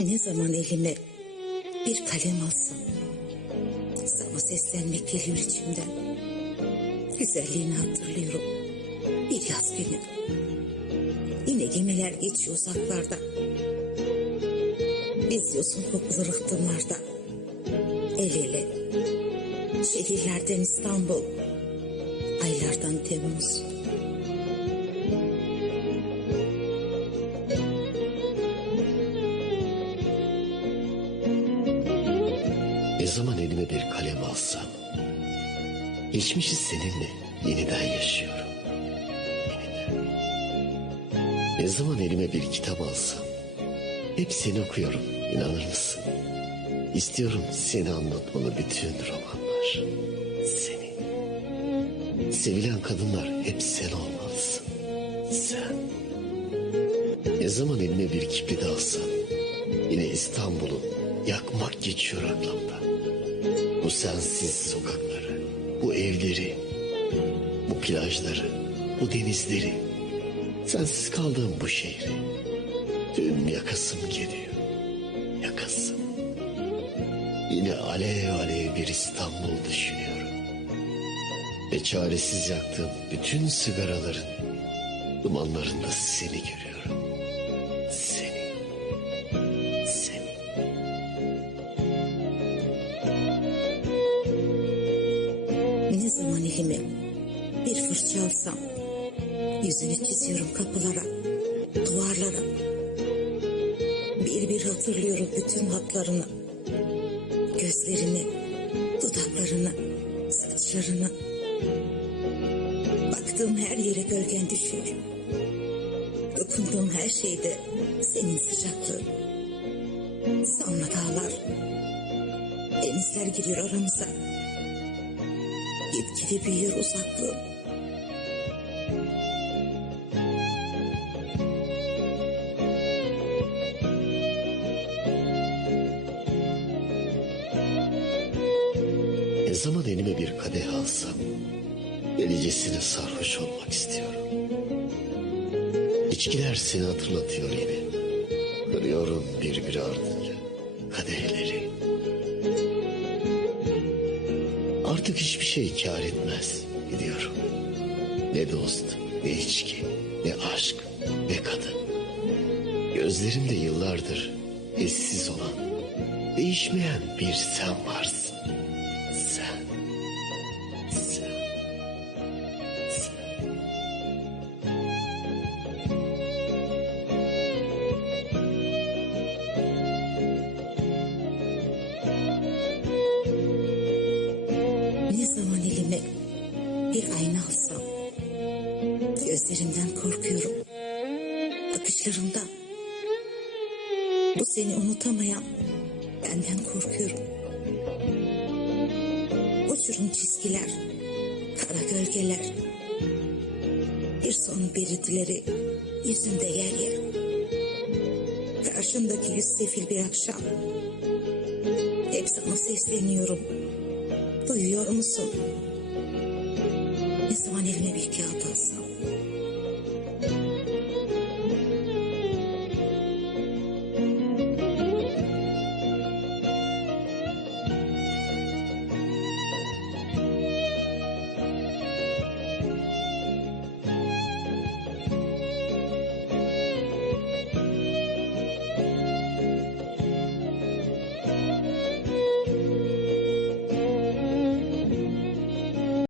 Ne zaman elime bir kalem alsam sana seslenmek geliyor içimden. Güzelliğini hatırlıyorum. Bir yaz günü. Yine gemiler geçiyor uzaklarda. Biz yosun kokulu rıhtımlarda. El ele. Şehirlerden İstanbul. Aylardan Temmuz. Zaman elime bir kalem alsam, geçmişi seninle yeniden yaşıyorum. Yeniden. Ne zaman elime bir kitap alsam, hep seni okuyorum, inanır mısın? İstiyorum seni anlatmalı bütün romanlar. Seni. Sevilen kadınlar hep sen olmalısın. Sen. Ne zaman elime bir kibrit alsam, yine İstanbul'u yakmak geçiyor aklımda. Bu sensiz sokakları, bu evleri, bu plajları, bu denizleri, sensiz kaldığım bu şehri. Tüm yakasım geliyor, yakasım. Yine alev alev bir İstanbul düşünüyorum. Ve çaresiz yaktığım bütün sigaraların dumanlarında seni görüyorum. Bir fırça alsam yüzünü çiziyorum kapılara, duvarlara. Bir bir hatırlıyorum bütün hatlarını, gözlerini, dudaklarını, saçlarını. Baktığım her yere gölgen düşüyor. Dokunduğum her şeyde senin sıcaklığın. Sonra dağlar, denizler giriyor aramıza. Gitgide büyüyor uzaklığım. Ne zaman elime bir kadeh alsam delicesine sarhoş olmak istiyorum. İçkiler seni hatırlatıyor yine. Kırıyorum bir bir ardınca kadehleri. Artık hiçbir şey kar etmez biliyorum. Ne dost, ne içki, ne aşk, ne kadın. Gözlerimde yıllardır eşsiz olan, değişmeyen bir sen varsın. Gözlerimden korkuyorum. Bakışlarımdan bu seni unutamayan benden korkuyorum. Uçurum çizgiler, kara gölgeler, bir son belirtileri yüzünde yer yer. Karşındaki yüz sefil bir akşam. Hep sana sesleniyorum. Duyuyor musun? Ne zaman elime bir kağıt alsam